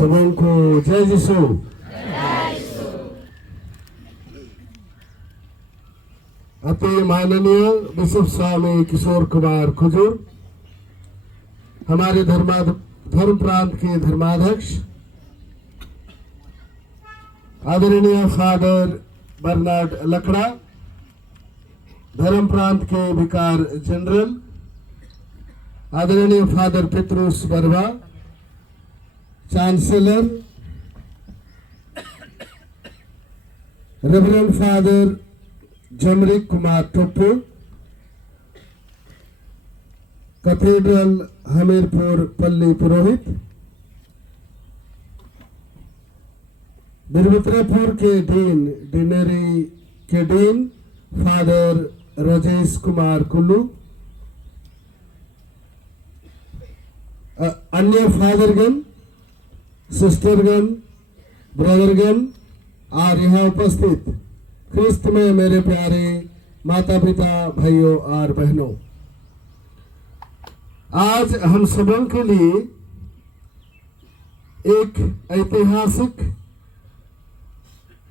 सबों जय यीशु। अति माननीय बिशप स्वामी किशोर कुमार खुजूर, हमारे धर्म प्रांत के धर्माध्यक्ष आदरणीय फादर बर्नार्ड लकड़ा, धर्म प्रांत के विकार जनरल आदरणीय father Petros Barwa, chancellor reverend father Jamrik Kumar Toppo, cathedral Hamirpur पल्ली पुरोहित, बिरबुत्रपुर के डीन डिनरी के डीन फादर राजेश कुमार कुल्लू, अन्य फादरगण, सिस्टरगण, ब्रदरगण और यहाँ उपस्थित ख्रिस्त में मेरे प्यारे माता पिता भाइयों और बहनों, आज हम सबों के लिए एक ऐतिहासिक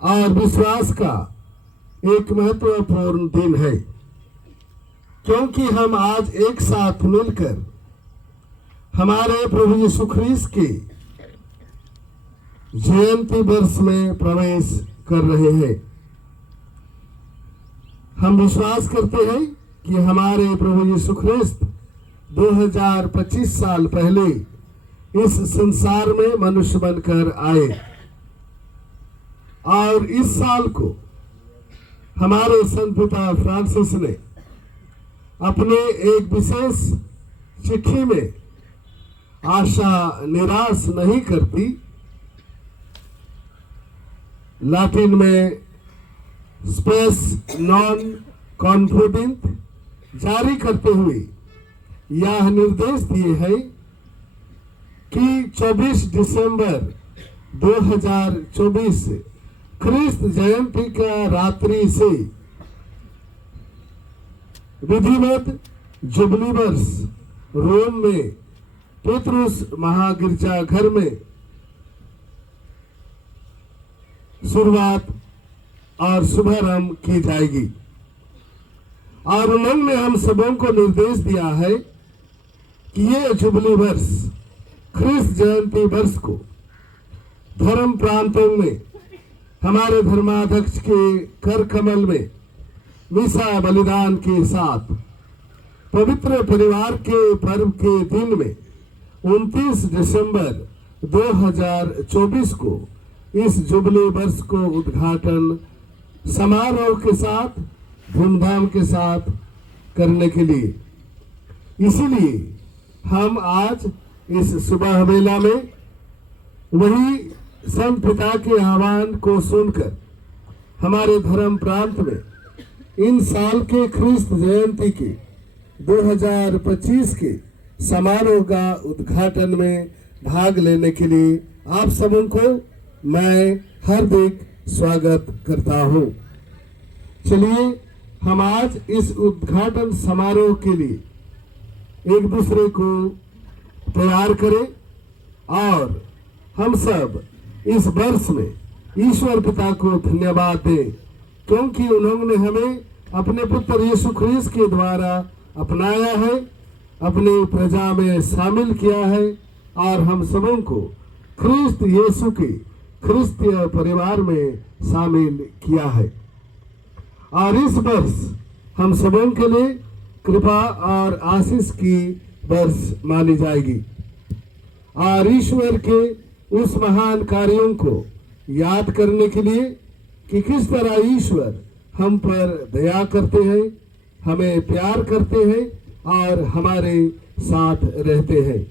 और विश्वास का एक महत्वपूर्ण दिन है, क्योंकि हम आज एक साथ मिलकर हमारे प्रभु यीशु ख्रीस्त के जयंती वर्ष में प्रवेश कर रहे हैं। हम विश्वास करते हैं कि हमारे प्रभु यीशु ख्रीस्त 2025 साल पहले इस संसार में मनुष्य बनकर आए और इस साल को हमारे संत पिता फ्रांसिस ने अपने एक विशेष चिट्ठी में आशा निराश नहीं करती, लैटिन में स्पेस नॉन कॉन्फिडेंट जारी करते हुए यह निर्देश दिए हैं कि 24 दिसंबर 2024 ख्रिस्त जयंती का रात्रि से विधिवत जुबली वर्ष रोम में पेट्रोस महागिरजा घर में शुरुआत और शुभारंभ की जाएगी। और उन्होंने हम सबों को निर्देश दिया है कि ये जुबली वर्ष ख्रिस्त जयंती वर्ष को धर्म प्रांतों में हमारे धर्माध्यक्ष के कर कमल में मिसा बलिदान के साथ पवित्र परिवार के पर्व के दिन में 29 दिसंबर 2024 को इस जुबली वर्ष को उद्घाटन समारोह के साथ धूमधाम के साथ करने के लिए, इसीलिए हम आज इस सुबह मेला में वही संत पिता के आह्वान को सुनकर हमारे धर्म प्रांत में इन साल के ख्रिस्त जयंती के 2025 के समारोह का उद्घाटन में भाग लेने के लिए आप सबों को मैं हार्दिक स्वागत करता हूं। चलिए हम आज इस उद्घाटन समारोह के लिए एक दूसरे को तैयार करें और हम सब इस वर्ष में ईश्वर पिता को धन्यवाद दें, क्योंकि उन्होंने हमें अपने पुत्र यीशु ख्रीस्त के द्वारा अपनाया है, अपनी प्रजा में शामिल किया है और हम सबों को ख्रीस्त यीशु के ख्रिस्तीय परिवार में शामिल किया है। और इस वर्ष हम सबों के लिए कृपा और आशीष की वर्ष मानी जाएगी और ईश्वर के उस महान कार्यों को याद करने के लिए कि किस तरह ईश्वर हम पर दया करते हैं, हमें प्यार करते हैं और हमारे साथ रहते हैं।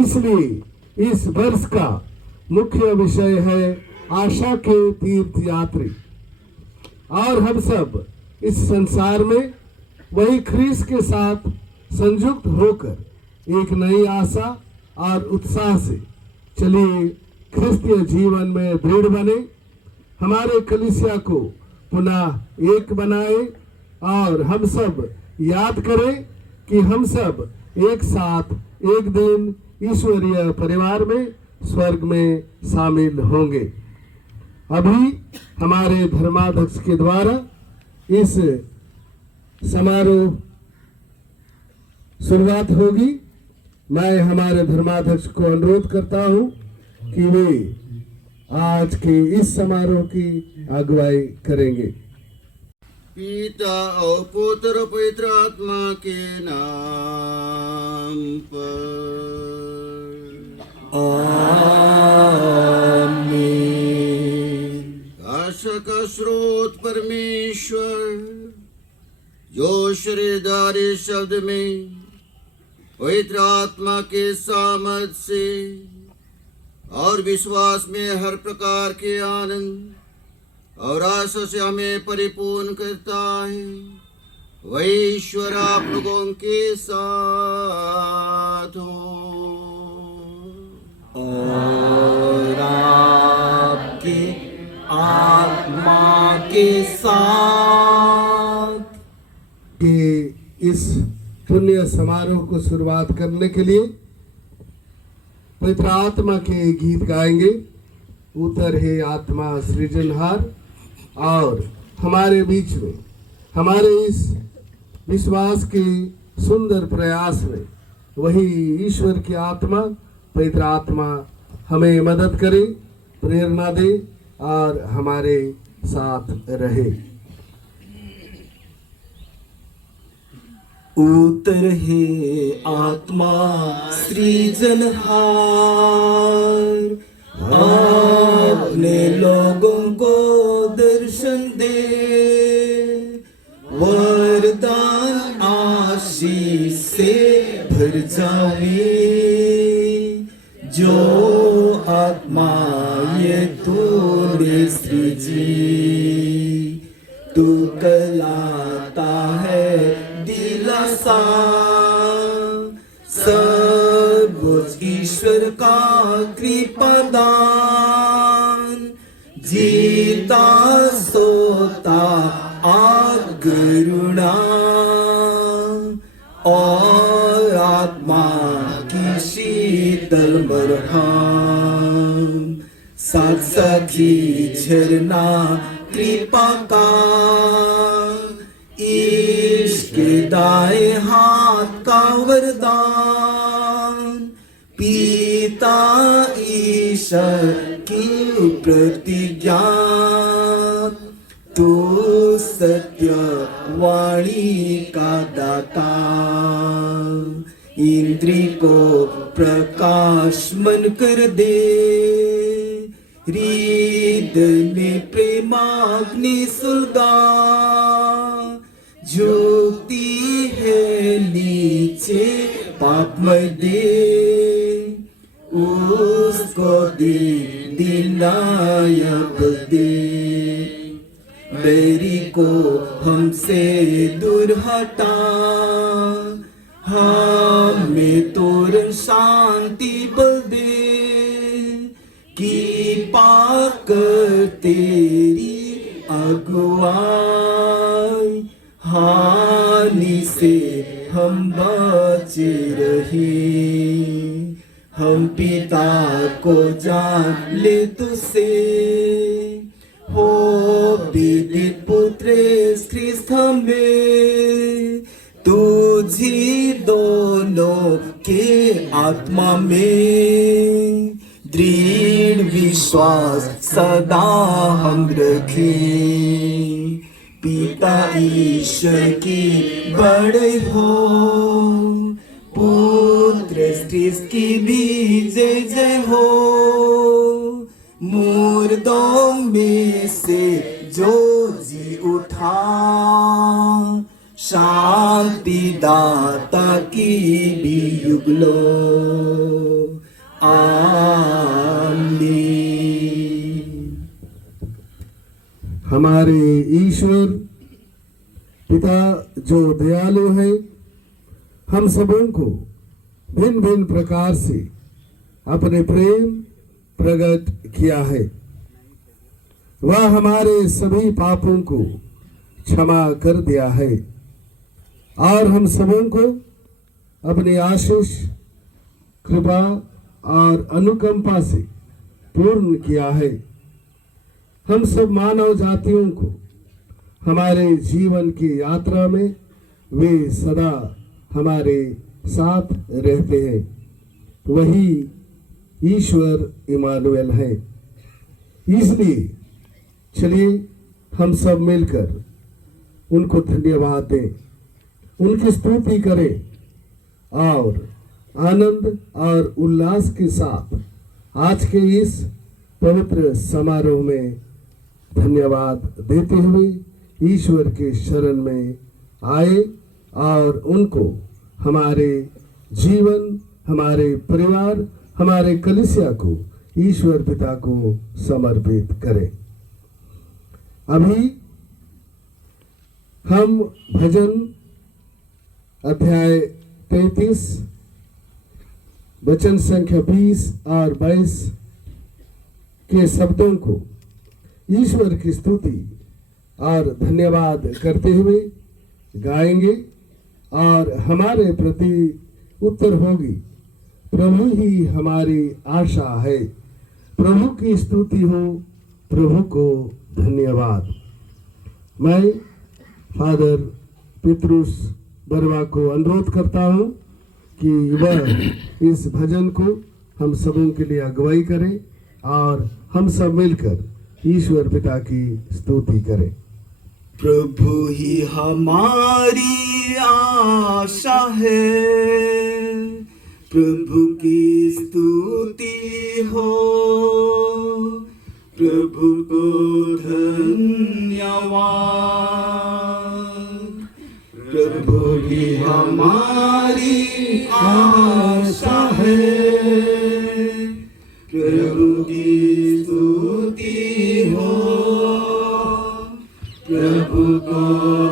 इसलिए इस वर्ष का मुख्य विषय है आशा के तीर्थ यात्री, और हम सब इस संसार में वही ख्रीस्त के साथ संयुक्त होकर एक नई आशा और उत्साह से चलिए ख्रिस्तीय जीवन में दृढ़ बने, हमारे कलीसिया को पुनः एक बनाए और हम सब याद करें कि हम सब एक साथ एक दिन ईश्वरीय परिवार में स्वर्ग में शामिल होंगे। अभी हमारे धर्माध्यक्ष के द्वारा इस समारोह शुरुआत होगी। मैं हमारे धर्माध्यक्ष को अनुरोध करता हूं कि वे आज के इस समारोह की अगुवाई करेंगे। पिता और पुत्र और पवित्र आत्मा के नाम पर आमीन। आशा का स्रोत परमेश्वर जो शरीरधारी शब्द में पवित्र आत्मा के सामर्थ से और विश्वास में हर प्रकार के आनंद और आशा से हमें परिपूर्ण करता है, वही ईश्वर आप लोगों के साथ हो और आपके आत्मा के साथ। कि इस पुण्य समारोह को शुरुआत करने के लिए पवित्र आत्मा के गीत गाएंगे। उतर हे आत्मा सृजनहार। और हमारे बीच में हमारे इस विश्वास के सुंदर प्रयास में वही ईश्वर की आत्मा पवित्र आत्मा हमें मदद करे, प्रेरणा दे और हमारे साथ रहे। उतर हे आत्मा सृजनहार, अपने लोगों को दर्शन दे, वरदान आशीष से भर जावे। जो आत्मा ये तूने सृजी, तू कहलाता है दिलासा। सर्वोच्च ईश्वर का कृपादान, जीता सोता आगरुणा और आत्मा की शीतल मरहम, साथ सखी झरना कृपा का, इश्क दाएं हाथ का वरदान, पिता ईश्वर की प्रतिज्ञा। तू सत्य वाणी का दाता, इंद्री को प्रकाश मन कर दे, हृदय में प्रेमाग्नि सुलगा, झुकती है नीचे पापमय दे, उसको दीनायब दे। बैरी को हमसे दूर हटा, हमें तुरंत शांति बल दे, कि पाकर तेरी अगुवाई, हानि से हम बचे रहे। हम पिता को जान ले तुझसे, हो विदित पुत्र ख्रिस्त में, तुझी दोनों के आत्मा में दृढ़ विश्वास सदा हम रखें। पिता ईश्वर की बड़े हो, पुत्र ख्रिस्त की भी जय जय हो। मुर्दों में से जो जी उठा, शांति दाता की भी युगलो। आमीन। हमारे ईश्वर पिता जो दयालु है, हम सबों को भिन्न भिन्न प्रकार से अपने प्रेम प्रकट किया है। वह हमारे सभी पापों को क्षमा कर दिया है और हम सबों को अपनी आशीष, कृपा और अनुकंपा से पूर्ण किया है। हम सब मानव जातियों को हमारे जीवन की यात्रा में वे सदा हमारे साथ रहते हैं। वही ईश्वर इमानुएल है। इसलिए चलिए हम सब मिलकर उनको धन्यवाद दें, उनकी स्तुति करें और आनंद और उल्लास के साथ आज के इस पवित्र समारोह में धन्यवाद देते हुए ईश्वर के शरण में आए और उनको हमारे जीवन, हमारे परिवार, हमारे कलीसिया को ईश्वर पिता को समर्पित करें। अभी हम भजन अध्याय 33 वचन संख्या 20 और 22 के शब्दों को ईश्वर की स्तुति और धन्यवाद करते हुए गाएंगे और हमारे प्रति उत्तर होगी, प्रभु ही हमारी आशा है। प्रभु की स्तुति हो, प्रभु को धन्यवाद। मैं फादर पेत्रुस बरवा को अनुरोध करता हूं कि वह इस भजन को हम सबों के लिए अगुवाई करें और हम सब मिलकर ईश्वर पिता की स्तुति करें। प्रभु ही हमारी आशा है, प्रभु की स्तुति हो, प्रभु को धन्यवाद। प्रभु ही हमारी आशा है, प्रभु की स्तुति हो, प्रभु को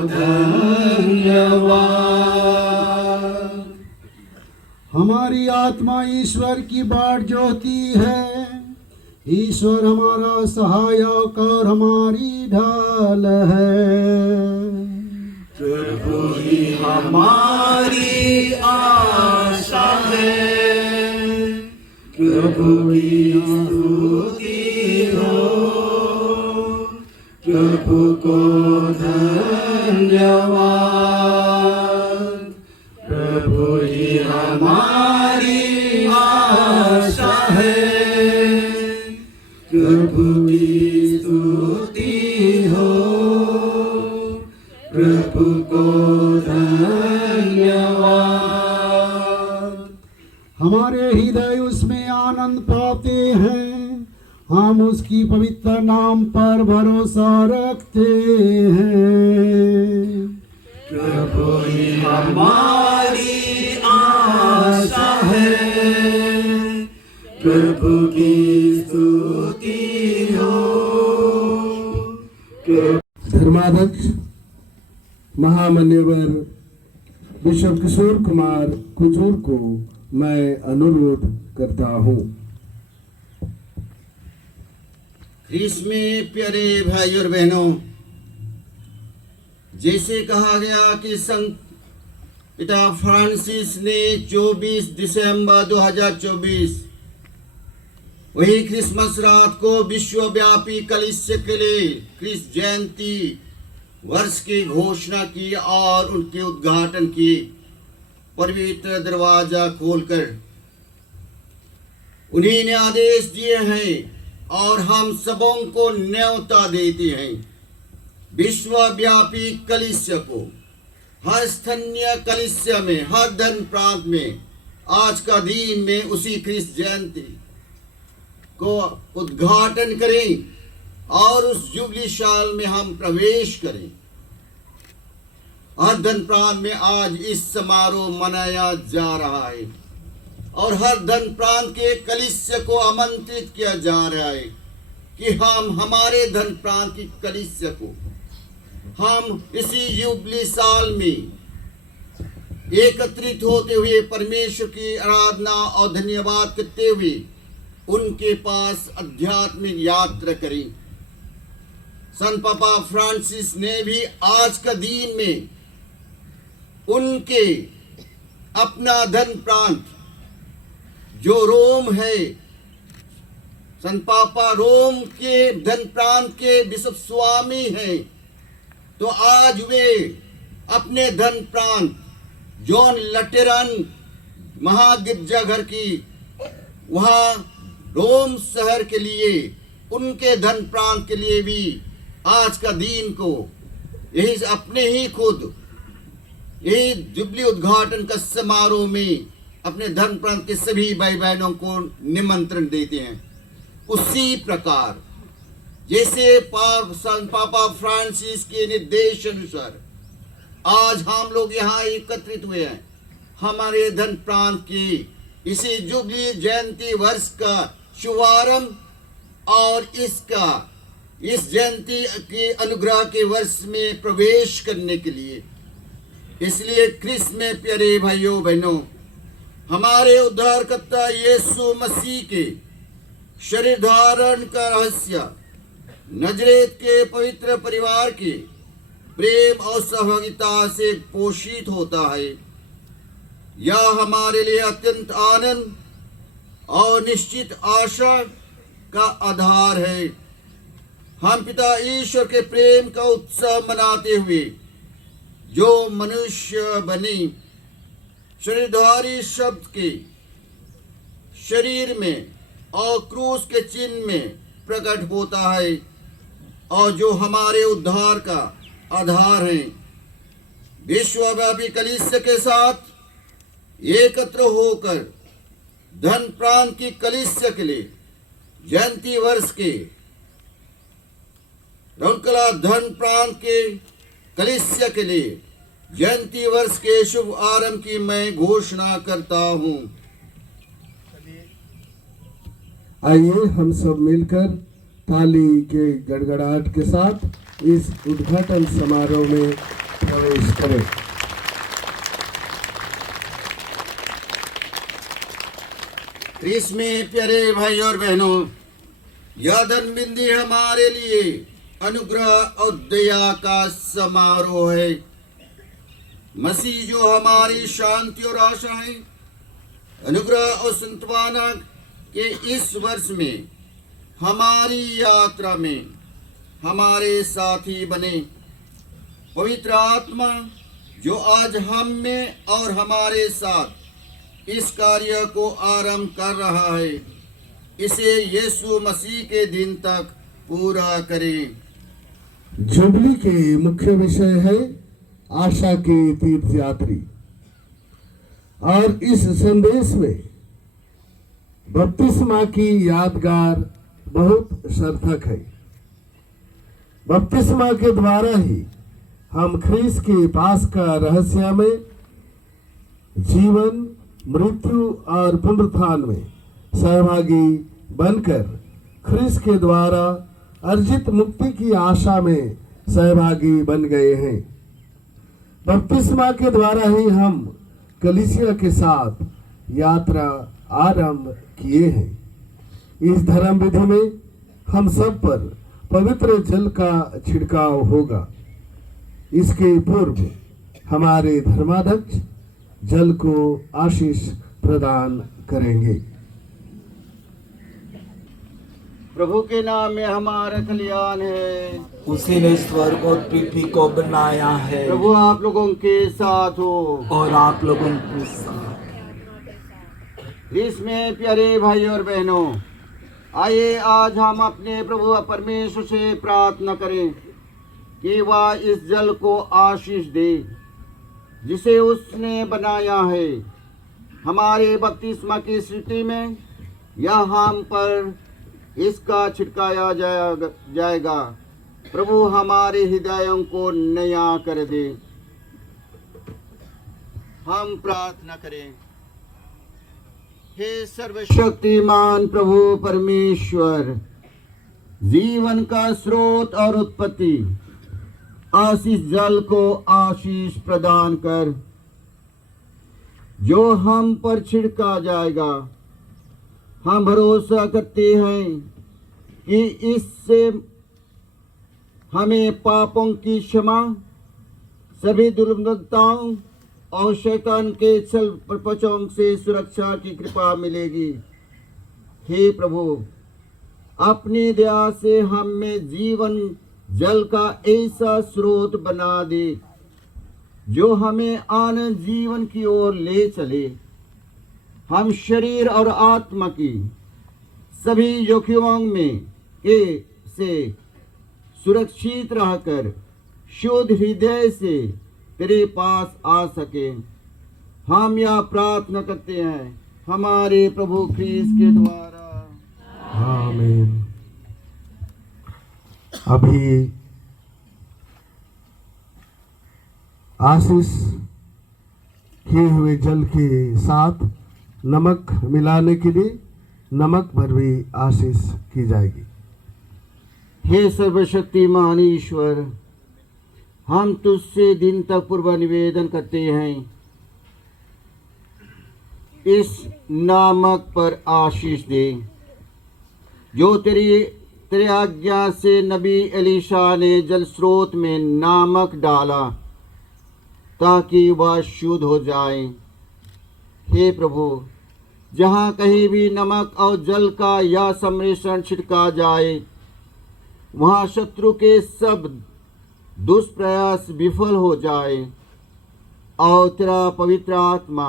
धन्यवाद। हमारी आत्मा ईश्वर की बाट जोहती है। ईश्वर हमारा सहायक और हमारी ढाल है। प्रभु ही हमारी आशा है, प्रभु की स्तुति हो, प्रभु को धन्यवाद। प्रभु ही हमारी आशा है, प्रभु की स्तुति हो, प्रभु को धन्यवाद। हमारे हृदय उसमें आनंद पाते हैं, हम उसकी पवित्र नाम पर भरोसा रखते हैं। प्रभु ही हमारी आशा है, प्रभु की स्तुति हो। धर्माध्यक्ष महामान्यवर बिशप किशोर कुमार कुजूर को मैं अनुरोध करता हूँ। ख्रीस्त में प्यारे भाई और बहनों, जैसे कहा गया कि संत पिता फ्रांसिस ने 24 दिसंबर 2024 वही क्रिसमस रात को विश्वव्यापी कलीसिया के लिए क्रिस्त जयंती वर्ष की घोषणा की और उनके उद्घाटन की। पवित्र दरवाजा खोलकर उन्हीं ने आदेश दिए हैं और हम सबों को न्योता देते हैं। विश्वव्यापी कलीसिया को हर स्थानीय कलीसिया में, हर धर्म प्रांत में आज का दिन में उसी क्रिस्त जयंती को उद्घाटन करें और उस जुबली साल में हम प्रवेश करें। हर धर्म प्रांत में आज इस समारोह मनाया जा रहा है और हर धर्म प्रांत के कलीसिया को आमंत्रित किया जा रहा है कि हम हमारे धर्म प्रांत की कलीसिया को हम इसी जुबली साल में एकत्रित होते हुए परमेश्वर की आराधना और धन्यवाद करते हुए उनके पास आध्यात्मिक यात्रा करें। संत पापा फ्रांसिस ने भी आज का दिन में उनके अपना धर्म प्रांत जो रोम है, संत पापा रोम के धन प्रांत के बिशप स्वामी हैं, तो आज वे अपने धन प्रांत जॉन लटेरन महागिरजाघर की वहाँ रोम शहर के लिए, उनके धन प्रांत के लिए भी आज का दिन को यही अपने ही खुद यही जुबली उद्घाटन का समारोह में अपने धर्म प्रांत के सभी भाई बहनों को निमंत्रण देते हैं। उसी प्रकार जैसे संत पापा फ्रांसिस के निर्देश अनुसार आज हम लोग यहाँ एकत्रित हुए हैं, हमारे धन प्रांत की इसी जुबली जयंती वर्ष का शुभारंभ और इस जयंती के अनुग्रह के वर्ष में प्रवेश करने के लिए। इसलिए ख्रिस्त में प्यारे भाइयों बहनों, हमारे उद्धारकर्ता यीशु मसीह के शरीर धारण का रहस्य नजरेत के पवित्र परिवार के प्रेम और सहभागिता से पोषित होता है। यह हमारे लिए अत्यंत आनंद और निश्चित आशा का आधार है। हम पिता ईश्वर के प्रेम का उत्सव मनाते हुए जो मनुष्य बने शरीरधारी शब्द के शरीर में और क्रूस के चिन्ह में प्रकट होता है और जो हमारे उद्धार का आधार है, विश्वव्यापी कलीसिया के साथ एकत्र होकर धन प्रांत की कलीसिया के लिए जयंती वर्ष के रौनकला धन प्रांत के कलीसिया के लिए जयंती वर्ष के शुभ आरंभ की मैं घोषणा करता हूँ। आइए हम सब मिलकर ताली के गड़गड़ाहट के साथ इस उद्घाटन समारोह में प्रवेश करें। ख्रिस्त में प्यारे भाई और बहनों, यह धन बिंदी हमारे लिए अनुग्रह और दया का समारोह है। मसीह जो हमारी शांति और आशा है, अनुग्रह और संत्वना के इस वर्ष में हमारी यात्रा में हमारे साथी बने। पवित्र आत्मा जो आज हम में और हमारे साथ इस कार्य को आरंभ कर रहा है, इसे यीशु मसीह के दिन तक पूरा करें। जुबली के मुख्य विषय है आशा के तीर्थ यात्री, और इस संदेश में बपतिस्मा की यादगार बहुत सार्थक है। बपतिस्मा के द्वारा ही हम ख्रिस्त के पास का रहस्य में जीवन, मृत्यु और पुनरुत्थान में सहभागी बनकर ख्रिस्त के द्वारा अर्जित मुक्ति की आशा में सहभागी बन गए हैं। बपतिस्मा के द्वारा ही हम कलीसिया के साथ यात्रा आरंभ किए हैं। इस धर्म विधि में हम सब पर पवित्र जल का छिड़काव होगा। इसके पूर्व हमारे धर्माध्यक्ष जल को आशीष प्रदान करेंगे। प्रभु के नाम में हमारा कल्याण है, उसी ने स्वर्ग और पृथ्वी को बनाया है। प्रभु आप लोगों के साथ हो और आप लोगों के साथ। इसमें प्यारे भाई और बहनों, आइए आज हम अपने प्रभु परमेश्वर से प्रार्थना करें कि वह इस जल को आशीष दे जिसे उसने बनाया है। हमारे बपतिस्मा की स्थिति में यह हम पर इसका छिड़काया जाएगा। प्रभु हमारे हृदयों को नया कर दे। हम प्रार्थना करें। हे सर्वशक्तिमान प्रभु परमेश्वर, जीवन का स्रोत और उत्पत्ति, आशीष जल को आशीष प्रदान कर जो हम पर छिड़का जाएगा। हम भरोसा करते हैं कि इससे हमें पापों की क्षमा, सभी दुर्बलताओं और शैतान के छल प्रपंचों से सुरक्षा की कृपा मिलेगी। हे प्रभु, अपनी दया से हम में जीवन जल का ऐसा स्रोत बना दे जो हमें आनंद जीवन की ओर ले चले। हम शरीर और आत्मा की सभी जोखिमों में से सुरक्षित रहकर शुद्ध हृदय से तेरे पास आ सके। हम यह प्रार्थना करते हैं हमारे प्रभु ख्रीस्त के द्वारा। आमीन। अभी आशीष किए हुए जल के साथ नमक मिलाने के लिए नमक भर भी आशीष की जाएगी। हे सर्वशक्तिमान ईश्वर, हम तुझसे दिन तक पूर्व निवेदन करते हैं, इस नामक पर आशीष दे जो तेरी आज्ञा से नबी एलीशा ने जल स्रोत में नामक डाला ताकि वह शुद्ध हो जाए। हे प्रभु, जहाँ कहीं भी नमक और जल का यह सम्मिश्रण छिड़का जाए वहाँ शत्रु के सब दुष्प्रयास विफल हो जाए और तेरा पवित्र आत्मा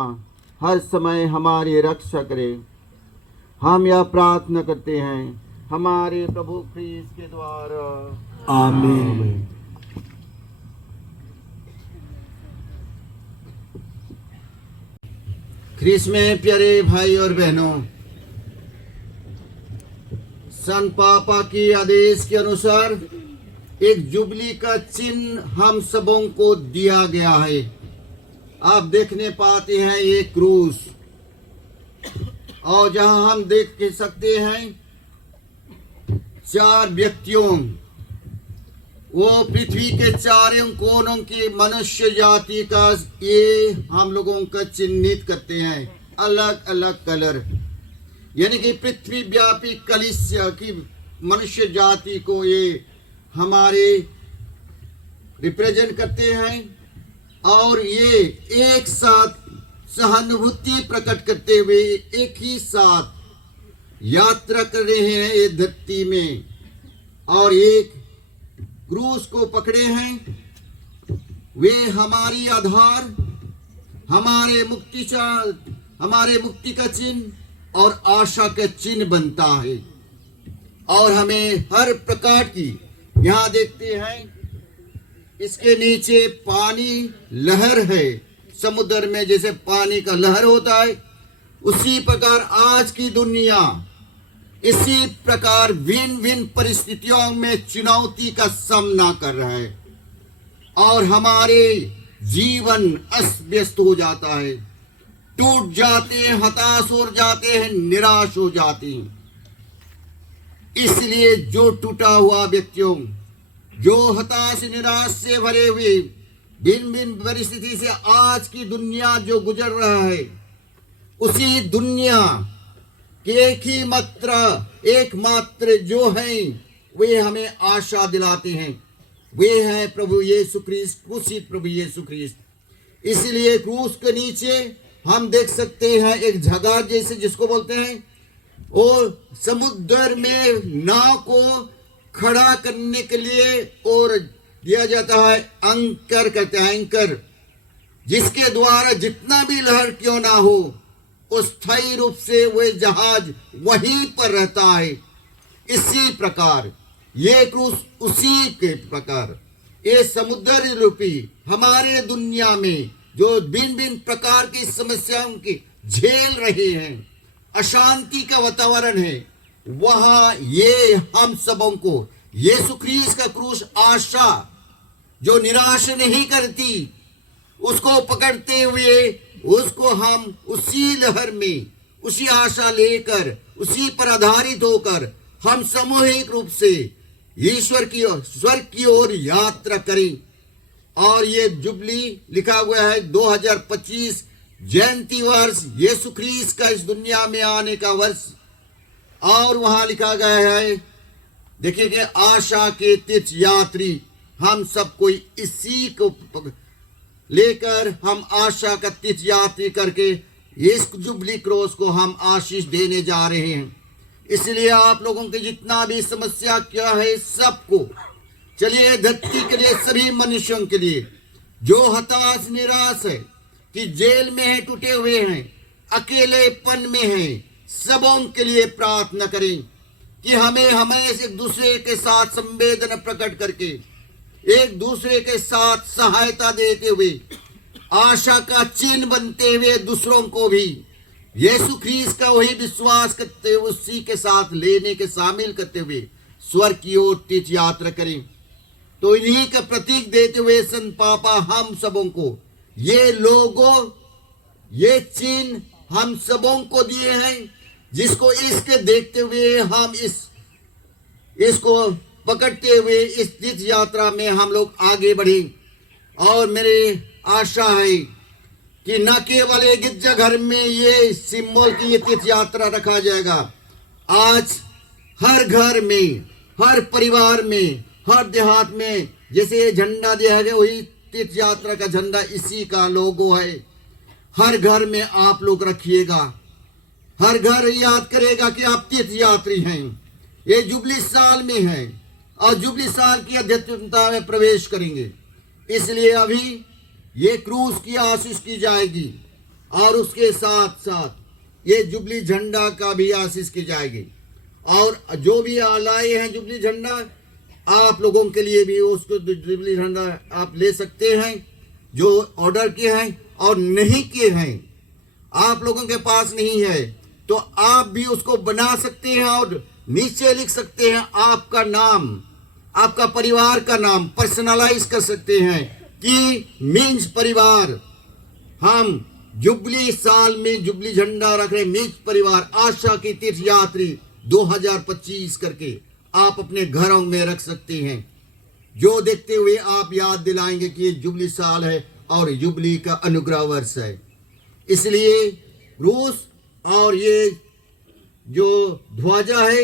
हर समय हमारी रक्षा करे। हम यह प्रार्थना करते हैं हमारे प्रभु ख्रीस्त के द्वारा। आमीन। ख्रीस्त में प्यारे भाई और बहनों, सन पापा के आदेश के अनुसार एक जुबली का चिन्ह हम सबों को दिया गया है। आप देखने पाते हैं ये क्रूस, और जहां हम देख के सकते हैं 4 व्यक्तियों, वो पृथ्वी के चारों कोनों की मनुष्य जाति का ये हम लोगों का चिन्हित करते हैं, अलग अलग कलर, यानी कि पृथ्वी व्यापी कलिसिया की मनुष्य जाति को ये हमारे रिप्रेजेंट करते हैं। और ये एक साथ सहानुभूति प्रकट करते हुए एक ही साथ यात्रा कर रहे हैं ये धरती में, और एक क्रूस को पकड़े हैं। वे हमारी आधार, हमारे मुक्ति का चिन्ह और आशा का चिन्ह बनता है। और हमें हर प्रकार की, यहाँ देखते हैं इसके नीचे पानी लहर है, समुद्र में जैसे पानी का लहर होता है, उसी प्रकार आज की दुनिया इसी प्रकार भिन्न भिन्न परिस्थितियों में चुनौती का सामना कर रहा है, और हमारे जीवन अस्त व्यस्त हो जाता है, टूट जाते हैं, हताश हो जाते हैं, निराश हो जाते हैं। इसलिए जो टूटा हुआ व्यक्तियों, जो हताश निराश से भरे हुए भिन्न भिन्न परिस्थिति से आज की दुनिया जो गुजर रहा है, उसी दुनिया के एकमात्र जो हैं वे हमें आशा दिलाते हैं, वे हैं प्रभु यीशु ख्रीस्त, क्रूसित प्रभु यीशु ख्रीस्त। इसलिए क्रूस के नीचे हम देख सकते हैं एक जगह जैसे जिसको बोलते हैं, और समुद्र में नाव को खड़ा करने के लिए और दिया जाता है अंकर, कहते हैं एंकर, जिसके द्वारा जितना भी लहर क्यों ना हो स्थायी रूप से वह जहाज वहीं पर रहता है। इसी प्रकार ये क्रूस, उसी के प्रकार ये समुद्र रूपी हमारे दुनिया में जो भिन्न भिन्न प्रकार की समस्याओं की झेल रहे हैं, अशांति का वातावरण है, वहां ये हम सबों को यीशु ख्रीस्त का क्रूस आशा जो निराश नहीं करती, उसको पकड़ते हुए उसको हम उसी लहर में, उसी आशा लेकर, उसी पर आधारित होकर हम सामूहिक रूप से ईश्वर की ओर, स्वर्ग की ओर यात्रा करें। और ये जुबली लिखा हुआ है 2025 जयंती वर्ष, यीशु ख्रीस्त का इस दुनिया में आने का वर्ष। और वहां लिखा गया है, देखिए कि आशा के तीर्थ यात्री हम सब कोई इसी को लेकर हम आशा का तीर्थ यात्री करके इस जुबली क्रॉस को हम आशीष देने जा रहे हैं। इसलिए आप लोगों की जितना भी समस्या क्या है सबको, चलिए धरती के लिए, सभी मनुष्यों के लिए जो हताश निराश है, कि जेल में है, टूटे हुए हैं, अकेलेपन में हैं, सबों के लिए प्रार्थना करें कि हमें हमेशा एक दूसरे के साथ संवेदना प्रकट करके, एक दूसरे के साथ सहायता देते हुए, आशा का चिन्ह बनते हुए दूसरों को भी यीशु ख्रीस्त का वही विश्वास करते हुए उसी के साथ लेने के शामिल करते हुए स्वर्ग की ओर तीर्थ यात्रा करें। तो इन्हीं का प्रतीक देते हुए संत पापा हम सबों को ये लोगों, ये चिन्ह हम सबों को दिए हैं, जिसको इसके देखते हुए हम इसको पकड़ते हुए इस तीर्थ यात्रा में हम लोग आगे बढ़े। और मेरी आशा है कि न केवल एक गिरजा घर में ये सिंबल की ये तीर्थ यात्रा रखा जाएगा, आज हर घर में, हर परिवार में, हर देहात में जैसे ये झंडा दिया गया, वही तीर्थ यात्रा का झंडा इसी का लोगो है। हर घर में आप लोग रखिएगा, हर घर याद करेगा कि आप तीर्थ यात्री हैं। ये जुबली साल में है और जुबली साल की अध्यक्षता में प्रवेश करेंगे, इसलिए अभी ये क्रूस की आशीष की जाएगी और उसके साथ साथ ये जुबली झंडा का भी आशीष की जाएगी। और जो भी लाए हैं जुबली झंडा, आप लोगों के लिए भी उसको जुबली झंडा आप ले सकते हैं, जो ऑर्डर किए हैं और नहीं किए हैं, आप लोगों के पास नहीं है तो आप भी उसको बना सकते हैं और नीचे लिख सकते हैं आपका नाम, आपका परिवार का नाम पर्सनलाइज कर सकते हैं कि मीन्स परिवार, हम जुबली साल में जुबली झंडा रख रहे मीन्स परिवार आशा की तीर्थ यात्री 2025 करके आप अपने घरों में रख सकते हैं, जो देखते हुए आप याद दिलाएंगे कि ये जुबली साल है और जुबली का अनुग्रह वर्ष है। इसलिए रूस और ये जो ध्वजा है,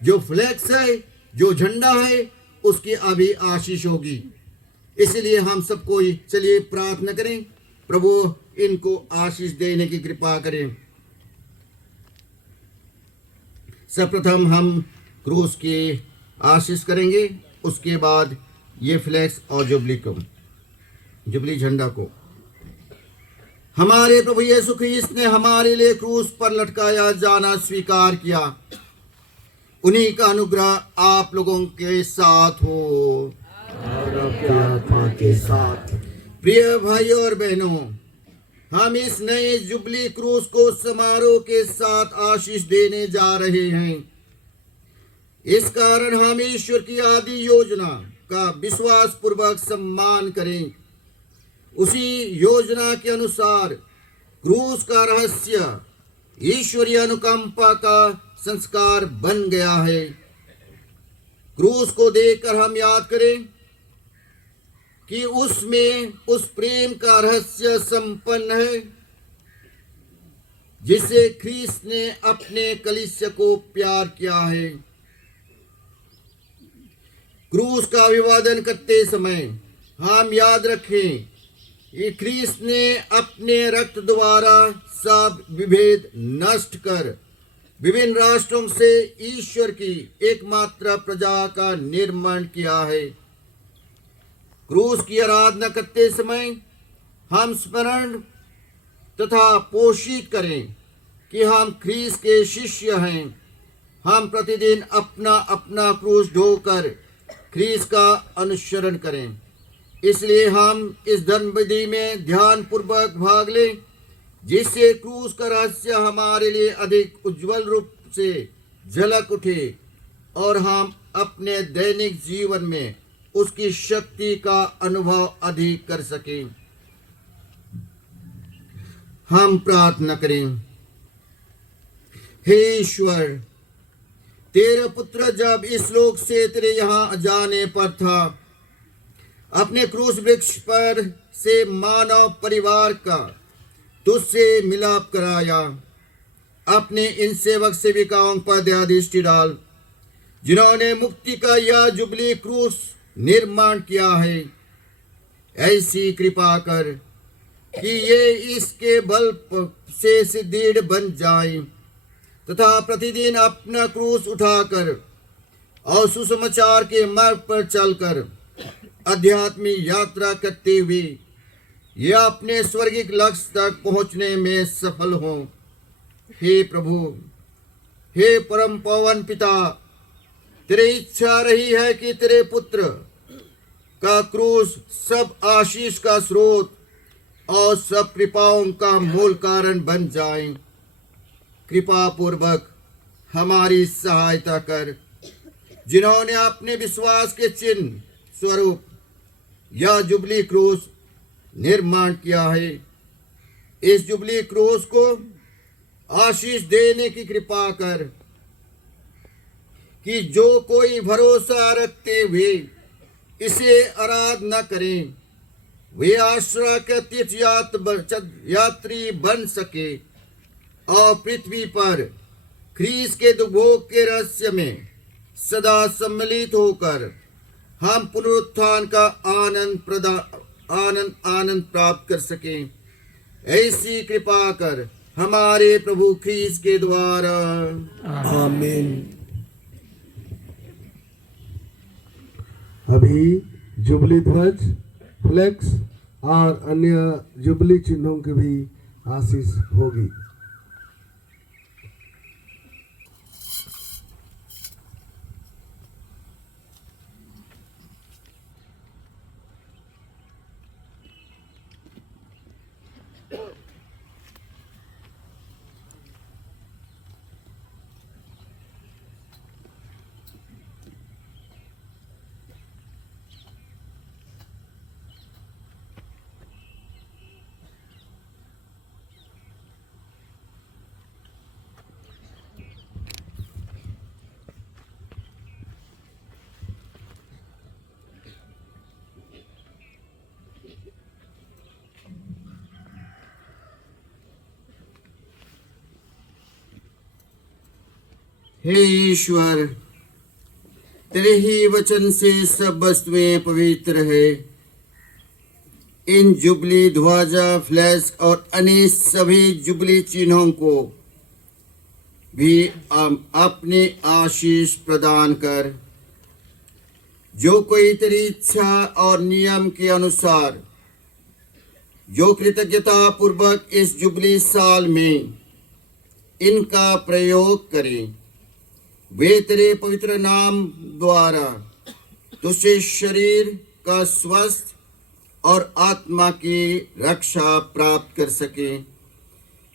जो फ्लैक्स है, जो झंडा है, उसकी अभी आशीष होगी। इसलिए हम सबको चलिए प्रार्थना करें, प्रभु इनको आशीष देने की कृपा करें। सर्वप्रथम हम क्रूस की आशीष करेंगे, उसके बाद ये फ्लैक्स और जुबली झंडा को हमारे प्रभु यीशु ख्रीस्त ने हमारे लिए क्रूस पर लटकाया जाना स्वीकार किया। उन्हीं का अनुग्रह आप लोगों के साथ हो और आपके आत्मा के साथ। प्रिय भाइयों और बहनों, हम इस नए जुबली क्रूस को समारोह के साथ आशीष देने जा रहे हैं। इस कारण हम ईश्वर की आदि योजना का विश्वास पूर्वक सम्मान करें। उसी योजना के अनुसार क्रूस का रहस्य ईश्वरीय अनुकंपा का संस्कार बन गया है। क्रूस को देखकर हम याद करें कि उसमें उस प्रेम का रहस्य संपन्न है जिसे ख्रीस्त ने अपने कलीसिया को प्यार किया है। क्रूस का अभिवादन करते समय हम याद रखें कि ख्रीस्त ने अपने रक्त द्वारा सब विभेद नष्ट कर विभिन्न राष्ट्रों से ईश्वर की एकमात्र प्रजा का निर्माण किया है। क्रूस की आराधना करते समय हम स्मरण तथा पोषित करें कि हम ख्रीस्त के शिष्य हैं। हम प्रतिदिन अपना अपना क्रूस ढोकर ख्रीस्त का अनुसरण करें। इसलिए हम इस धर्म विधि में ध्यान पूर्वक भाग लें, जिससे क्रूस का रहस्य हमारे लिए अधिक उज्जवल रूप से झलक उठे और हम अपने दैनिक जीवन में उसकी शक्ति का अनुभव अधिक कर सकें। हम प्रार्थना करें। हे ईश्वर, तेरा पुत्र जब इस लोक से तेरे यहाँ जाने पर था, अपने क्रूस वृक्ष पर से मानव परिवार का तुझसे मिलाप कराया। अपने इन सेवक सेविकाओं पर दया दृष्टि डाल, जिन्होंने मुक्ति का यह जुबली क्रूस निर्माण किया है। ऐसी कृपा कर कि ये इसके बल से सुदृढ़ बन जाए तथा प्रतिदिन अपना क्रूस उठाकर और सुसमाचार के मार्ग पर चलकर आध्यात्मिक यात्रा करते हुए ये अपने स्वर्गिक लक्ष्य तक पहुंचने में सफल हों। हे प्रभु, हे परम पावन पिता, तेरी इच्छा रही है कि तेरे पुत्र का क्रूस सब आशीष का स्रोत और सब कृपाओं का मूल कारण बन जाए। कृपा पूर्वक हमारी सहायता कर, जिन्होंने अपने विश्वास के चिन्ह स्वरूप यह जुबली क्रूस निर्माण किया है। इस जुबली क्रूस को आशीष देने की कृपा कर कि जो कोई भरोसा रखते हुए इसे आराधना करें वे आश्रय के तीर्थ यात्री बन सके और पृथ्वी पर ख्रीस के दुर्भोग के रहस्य में सदा सम्मिलित होकर हम पुनरुत्थान का आनंद प्राप्त कर सकें। ऐसी कृपा कर हमारे प्रभु ख्रीस के द्वारा। आमीन। अभी जुबली ध्वज, फ्लैक्स और अन्य जुबली चिन्हों की भी आशीष होगी। हे ईश्वर, तेरे ही वचन से सब वस्तुएं पवित्र है। इन जुबली ध्वजा, फ्लैश और अन्य सभी जुबली चिन्हों को भी अपनी आशीष प्रदान कर। जो कोई तेरी इच्छा और नियम के अनुसार जो कृतज्ञता पूर्वक इस जुबली साल में इनका प्रयोग करें, वे तेरे पवित्र नाम द्वारा तुझसे शरीर का स्वस्थ और आत्मा की रक्षा प्राप्त कर सकें।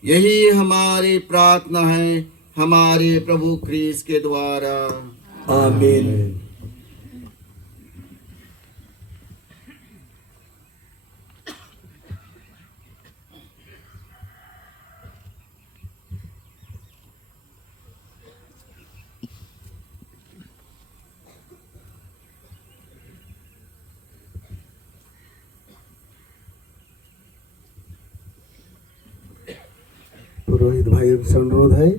यही हमारी प्रार्थना है हमारे प्रभु ख्रीस के द्वारा। आमीन। पुरोहित भाइयों से अनुरोध है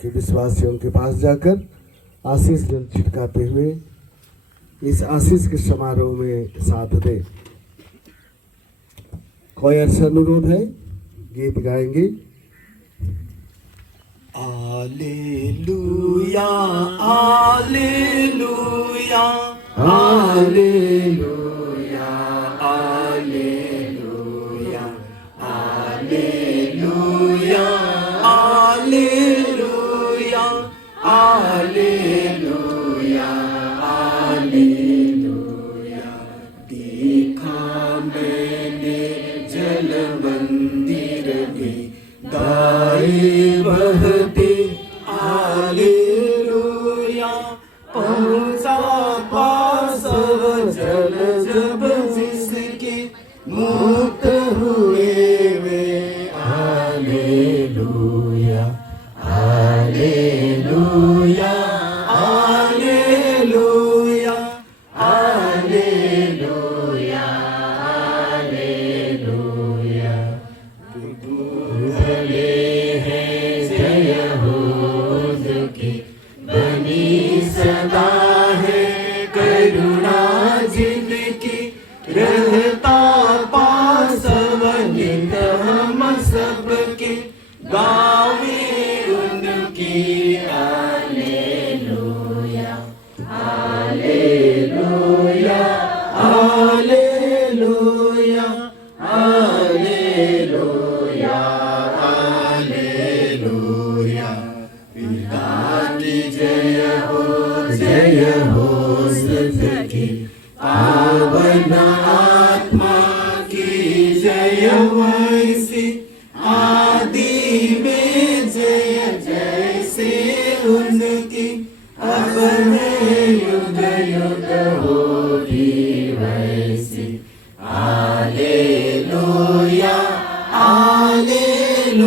कि विश्वासियों के पास जाकर आशीष जल छिटकाते हुए इस आशीष के समारोह में साथ दे। क्वायर से अनुरोध है, गीत गाएंगे। Hallelujah, hallelujah, hallelujah, hallelujah, hallelujah, hallelujah, hallelujah, hallelujah. देखा मैंने जल मंदिर में गाए बहते हालेलुया। पहुंचा पास जल जब जिसके मुक्त हुए वे hallelujah, hallelujah, hallelujah, hallelujah, hallelujah. भले हैं जय हो की बनी सदा है करुणा जिनकी रहता के गावे उनकी hallelujah hallelujah hallelujah hallelujah hallelujah. पिता की जय हो सतकी पावन आत्मा की जय वैसी आदि में जय जैसे उनकी अब युग युग होगी वैसी। Hallelujah hallelujah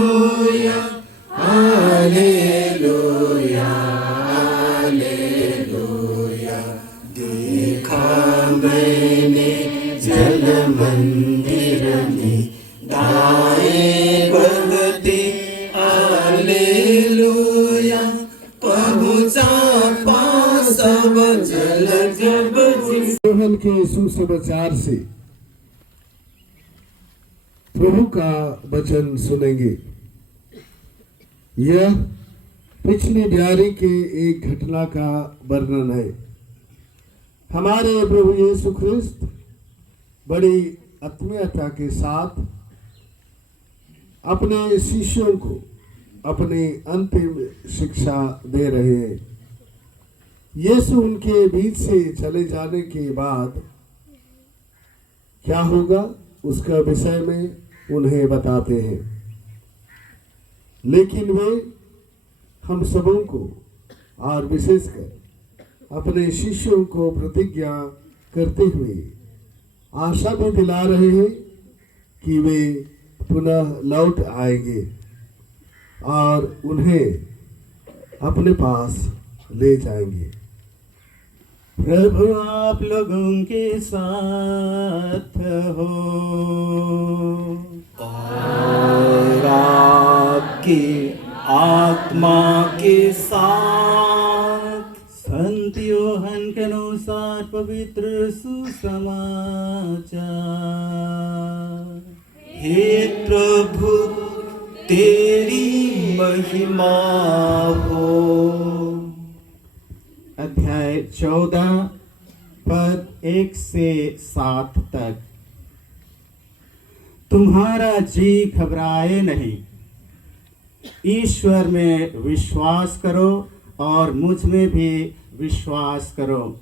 hallelujah hallelujah. देखा मैंने जल मंदिर में दाए भगती हालेलुया। पहुँचा पास अब जल जब यूहन्ना के सुसमाचार से प्रभु का वचन सुनेंगे। यह पिछली दिहाड़ी के एक घटना का वर्णन है। हमारे प्रभु यीशु ख्रिस्त बड़ी आत्मीयता के साथ अपने शिष्यों को अपनी अंतिम शिक्षा दे रहे हैं। यीशु उनके बीच से चले जाने के बाद क्या होगा उसका विषय में उन्हें बताते हैं, लेकिन वे हम सबों को और विशेषकर अपने शिष्यों को प्रतिज्ञा करते हुए आशा भी दिला रहे हैं कि वे पुनः लौट आएंगे और उन्हें अपने पास ले जाएंगे। प्रभु आप लोगों के साथ हो और आपकी आत्मा के साथ। संत यूहन्ना के अनुसार पवित्र सुसमाचार। हे प्रभु तेरी महिमा हो। अध्याय 14 पद 1 से 7 तक। तुम्हारा जी घबराए नहीं, ईश्वर में विश्वास करो और मुझ में भी विश्वास करो।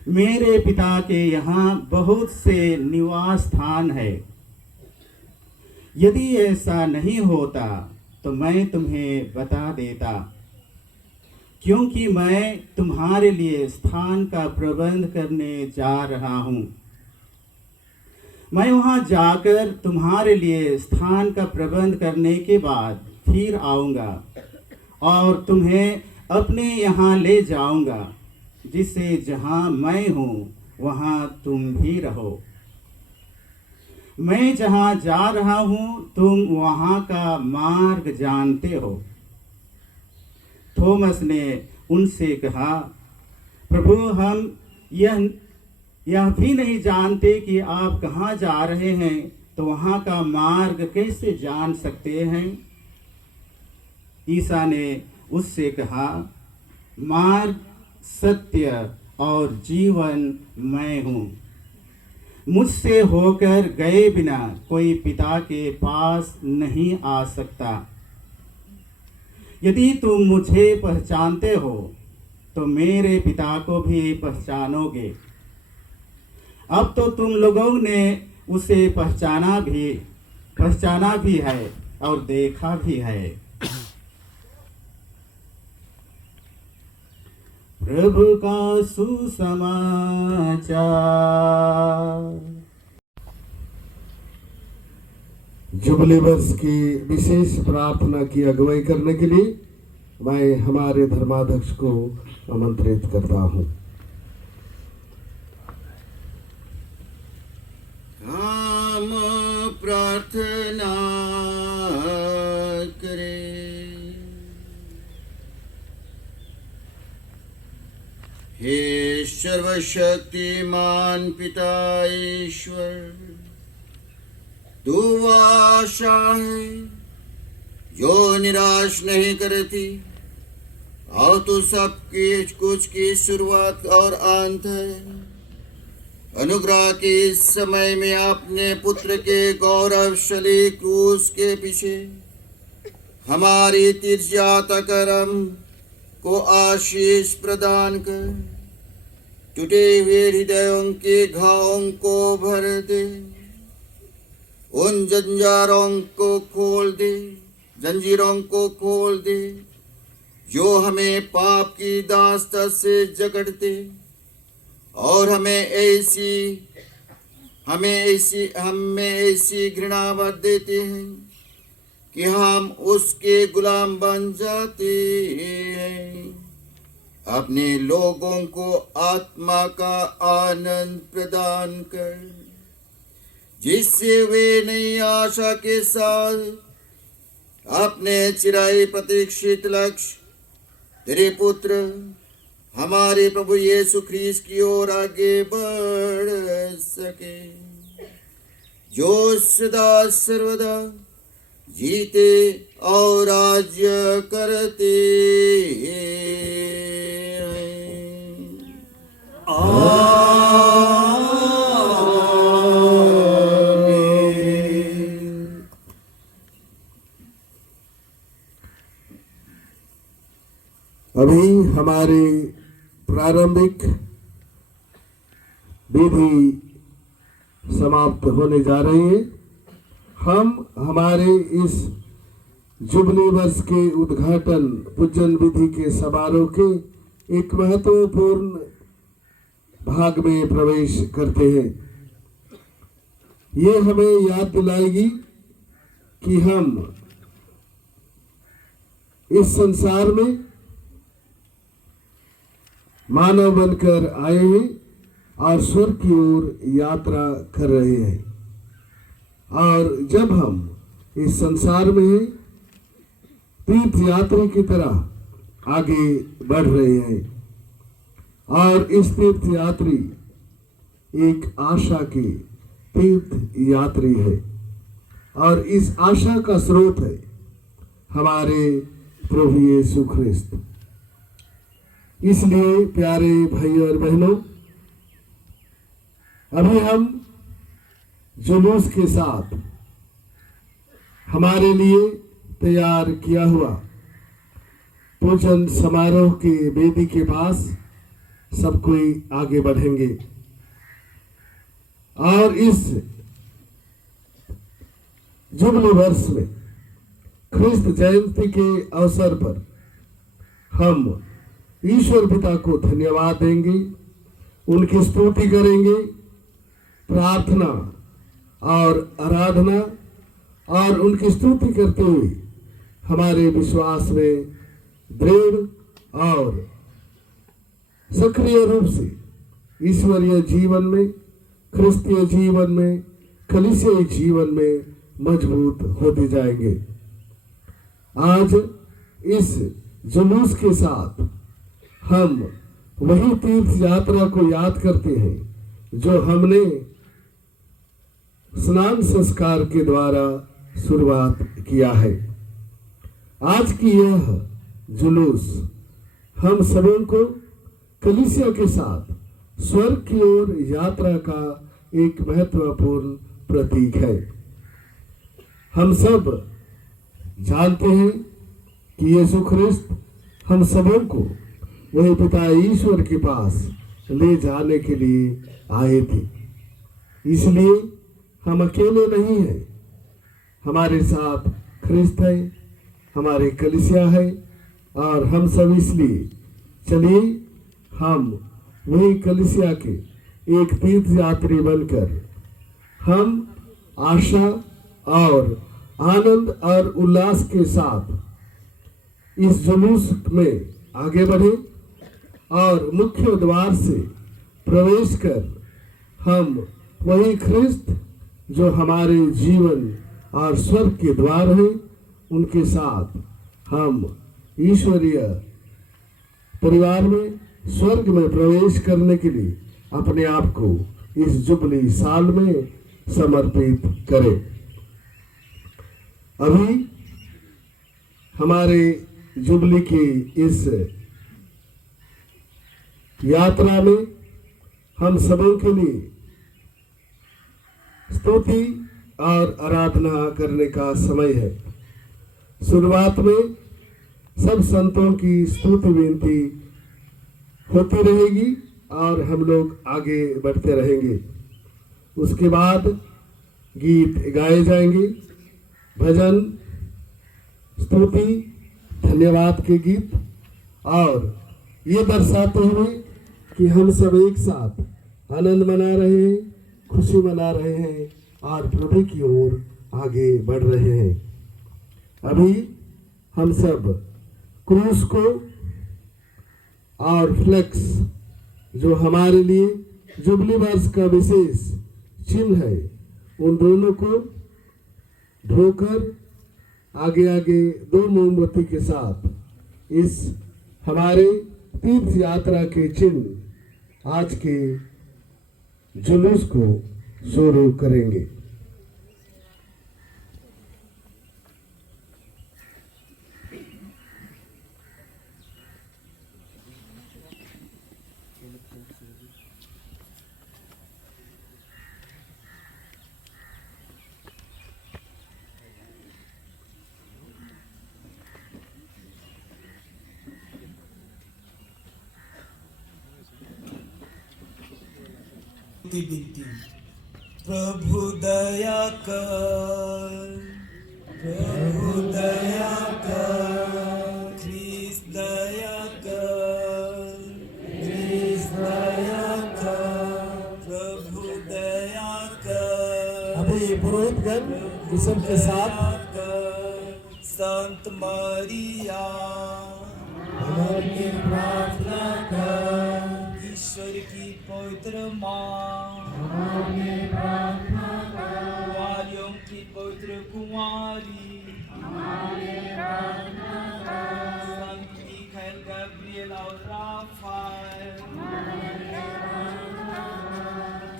मेरे पिता के यहाँ बहुत से निवास स्थान है। यदि ऐसा नहीं होता तो मैं तुम्हें बता देता, क्योंकि मैं तुम्हारे लिए स्थान का प्रबंध करने जा रहा हूँ। मैं वहाँ जाकर तुम्हारे लिए स्थान का प्रबंध करने के बाद फिर आऊँगा और तुम्हें अपने यहाँ ले जाऊँगा, जिससे जहाँ मैं हूँ वहाँ तुम भी रहो। मैं जहाँ जा रहा हूँ तुम वहाँ का मार्ग जानते हो। थोमस ने उनसे कहा, प्रभु हम यह भी नहीं जानते कि आप कहाँ जा रहे हैं, तो वहाँ का मार्ग कैसे जान सकते हैं? ईसा ने उससे कहा, मार्ग, सत्य और जीवन मैं हूँ। मुझसे होकर गए बिना कोई पिता के पास नहीं आ सकता। यदि तुम मुझे पहचानते हो तो मेरे पिता को भी पहचानोगे। अब तो तुम लोगों ने उसे पहचाना भी है और देखा भी है। प्रभु का सुसमाचार। जुबली वर्ष की विशेष प्रार्थना की अगुवाई करने के लिए मैं हमारे धर्माध्यक्ष को आमंत्रित करता हूँ। हम प्रार्थना करें। हे सर्वशक्तिमान पिता ईश्वर, तू वह आशा है जो निराश नहीं करती, और तू सबकी कुछ की शुरुआत और अंत है। अनुग्रह के इस समय में अपने पुत्र के गौरवशाली क्रूस के पीछे हमारी तीर्थयात्रा कर्म को आशीष प्रदान कर टूटे हुए हृदयों के घावों को भर दे, उन जंजीरों को खोल दे जो हमें पाप की दास्ता से जकड़ते और हमें ऐसी घृणा बढ़ देते हैं कि हम उसके गुलाम बन जाते हैं। अपने लोगों को आत्मा का आनंद प्रदान कर, जिससे वे नई आशा के साथ अपने चिराई प्रतीक्षित लक्ष्य तेरे पुत्र हमारे प्रभु यीशु ख्रीस्त की ओर आगे बढ़ सके, जो सदा सर्वदा जीते और राज्य करते हैं। अभी हमारे प्रारंभिक विधि समाप्त होने जा रही है। हम हमारे इस जुबली वर्ष के उद्घाटन पूजन विधि के समारोह के एक महत्वपूर्ण भाग में प्रवेश करते हैं। ये हमें याद दिलाएगी कि हम इस संसार में मानव बनकर आए हैं और स्वर्ग की ओर यात्रा कर रहे हैं। और जब हम इस संसार में हैं, तीर्थ यात्री की तरह आगे बढ़ रहे हैं, और इस तीर्थ यात्री एक आशा की तीर्थ यात्री है, और इस आशा का स्रोत है हमारे प्रभु यीशु ख्रिस्त। इसलिए प्यारे भाइयों और बहनों, अभी हम जुलूस के साथ हमारे लिए तैयार किया हुआ पूजन समारोह के वेदी के पास सब कोई आगे बढ़ेंगे, और इस जुबली वर्ष में ख्रिस्त जयंती के अवसर पर हम ईश्वर पिता को धन्यवाद देंगे, उनकी स्तुति करेंगे, प्रार्थना और आराधना और उनकी स्तुति करते हुए हमारे विश्वास में दृढ़ और सक्रिय रूप से ईश्वरीय जीवन में, क्रिस्तीय जीवन में, कलीसियाई जीवन में मजबूत होते जाएंगे। आज इस जुलूस के साथ हम वही तीर्थ यात्रा को याद करते हैं जो हमने स्नान संस्कार के द्वारा शुरुआत किया है। आज की यह जुलूस हम सबों को कलीसिया के साथ स्वर्ग की ओर यात्रा का एक महत्वपूर्ण प्रतीक है। हम सब जानते हैं कि यीशु ख्रिस्त हम सबों को वही पिता ईश्वर के पास ले जाने के लिए आए थे। इसलिए हम अकेले नहीं हैं, हमारे साथ ख्रिस्त है, हमारे कलीसिया है, और हम सब इसलिए चलिए हम वही कलीसिया के एक तीर्थ यात्री बनकर हम आशा और आनंद और उल्लास के साथ इस जुलूस में आगे बढ़े और मुख्य द्वार से प्रवेश कर हम वही ख्रिस्त जो हमारे जीवन और स्वर्ग के द्वार हैं, उनके साथ हम ईश्वरीय परिवार में, स्वर्ग में प्रवेश करने के लिए अपने आप को इस जुबली साल में समर्पित करें। अभी हमारे जुबली की इस यात्रा में हम सबों के लिए स्तुति और आराधना करने का समय है। शुरुआत में सब संतों की स्तुति विनती होती रहेगी और हम लोग आगे बढ़ते रहेंगे। उसके बाद गीत गाए जाएंगे, भजन, स्तुति, धन्यवाद के गीत, और ये दर्शाते हुए कि हम सब एक साथ आनंद मना रहे हैं, खुशी मना रहे हैं और प्रभु की ओर आगे बढ़ रहे हैं। अभी हम सब क्रूस को और फ्लेक्स, जो हमारे लिए जुबली वर्ष का विशेष चिन्ह है, उन दोनों को ढोकर आगे आगे 2 मोमबत्ती के साथ इस हमारे तीर्थ यात्रा के चिन्ह आज के जुलूस को शुरू करेंगे। विनती, प्रभु दया कर, प्रभु दया कर, ख्रीस्त दया कर, ख्रीस्त दया कर, प्रभु दया कर। अभी पुरोहितगण किस्म के साथ संत मरिया हमारी प्रार्थना कर, ईश्वर की पवित्र माँ हमारी प्रार्थना कर, वालियों की पवित्र कुमारी संत मिखाएल, गब्रिएल और राफाएल,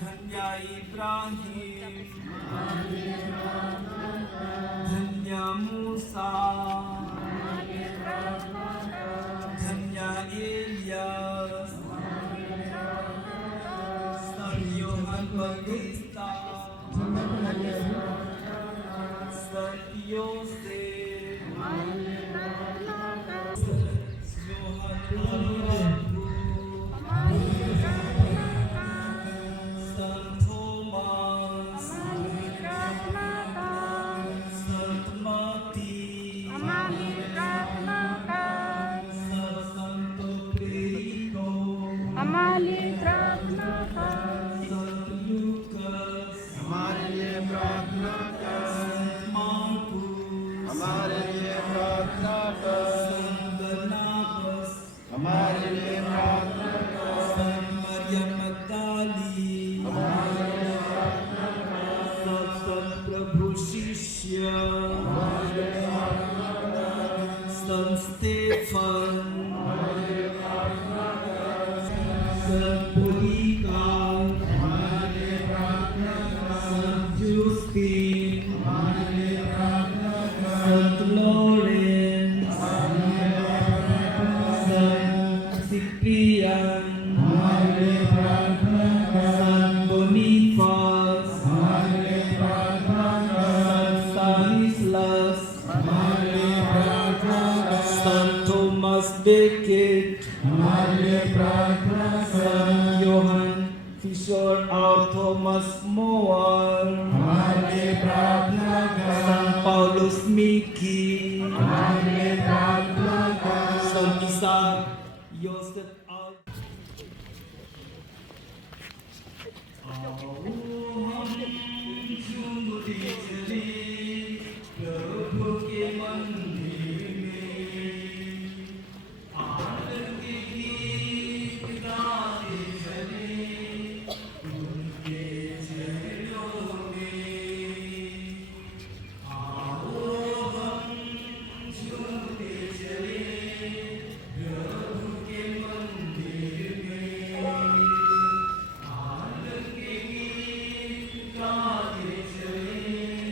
धन्य इब्राहिम, धन्य मूसा, धन्य एलियास, संत योहन बप्तिस्ता, संत योसेफ, योहन प्रभु, संत थोमास, संत मती, संत प्रेरितो, संत लूकस, संत मार्कुस, संत बरनाबस, संत मरियम मगदली, संत प्रभु शिष्य, संत स्टेफन, संत पोलीकार्प, संत जूस्टीन, संत लॉरेंस, संत सिप्रियन, संत बोनीफास, संत स्टानिस्लास, संत थॉमस बेकेट, संत योहन फिशर और थॉमस मोअर, संत पाउलुस मिकी, संत इसहाक योसेफ और प्रभु के मंदिर में आनंद के गीत गाते चले, उनके चरणों में आओ हम झूमते चले, प्रभु के मंदिर में आनंद के गीत गाते चले,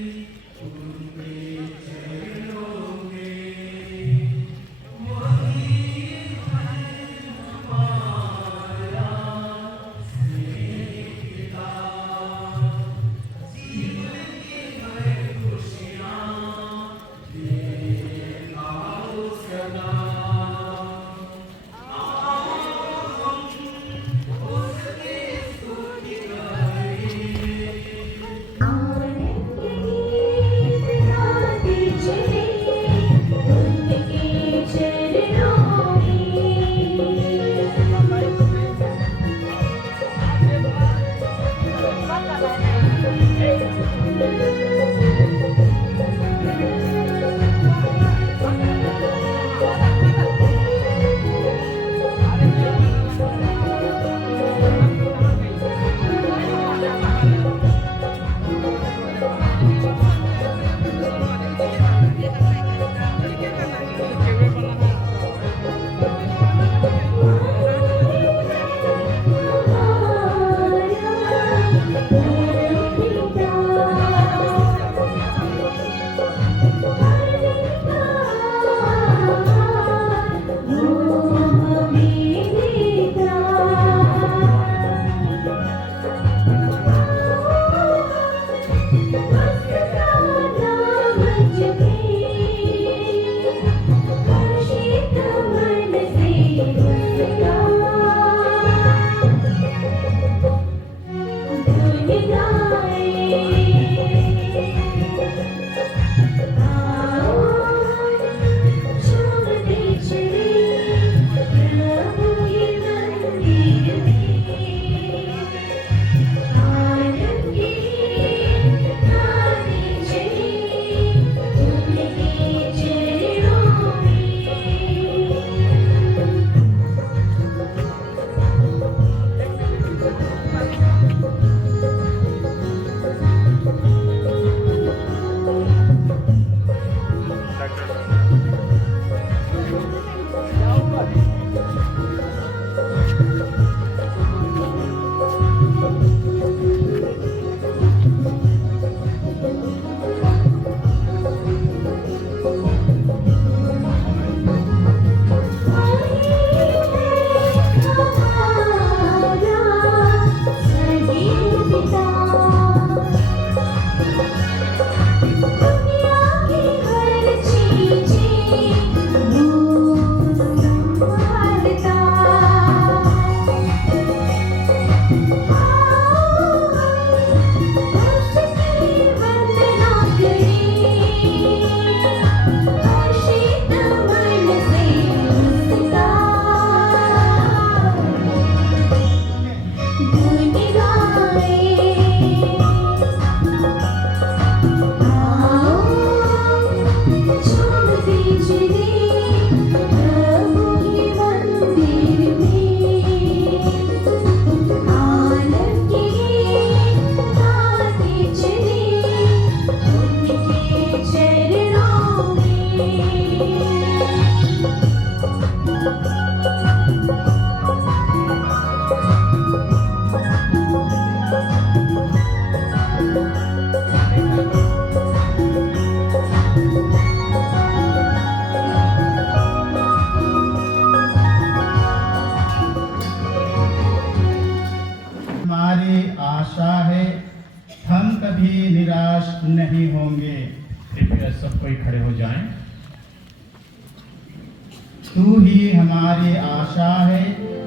तू ही हमारी आशा है,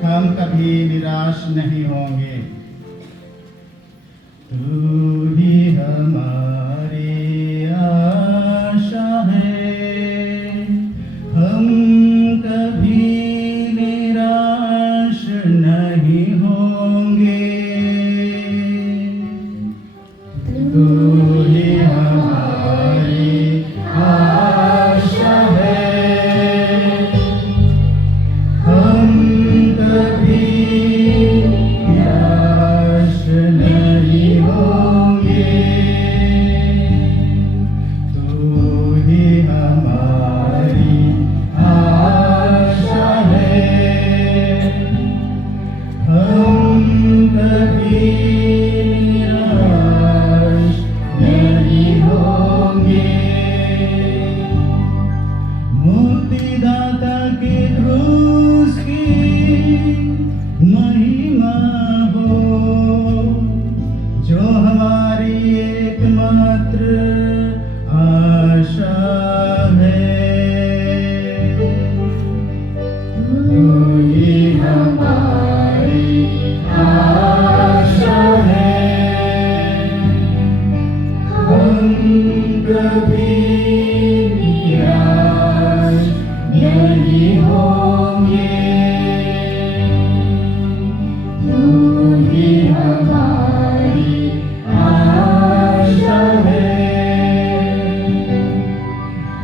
हम कभी निराश नहीं होंगे। तू ही हमारी आशा है, हम कभी निराश नहीं होंगे। तू ही हमारी आशा है, हम कभी निराश नहीं होंगे। तू ही हमारी आशा है, हम कभी निराश नहीं होंगे। मुक्तिदाता के क्रूस की महिमा हो, जो हमारी एकमात्र आशा है। तू ही हमारी आशा है, हम कभी निराश नहीं होंगे। तू ही हमारी आशा है,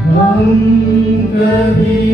हम कभी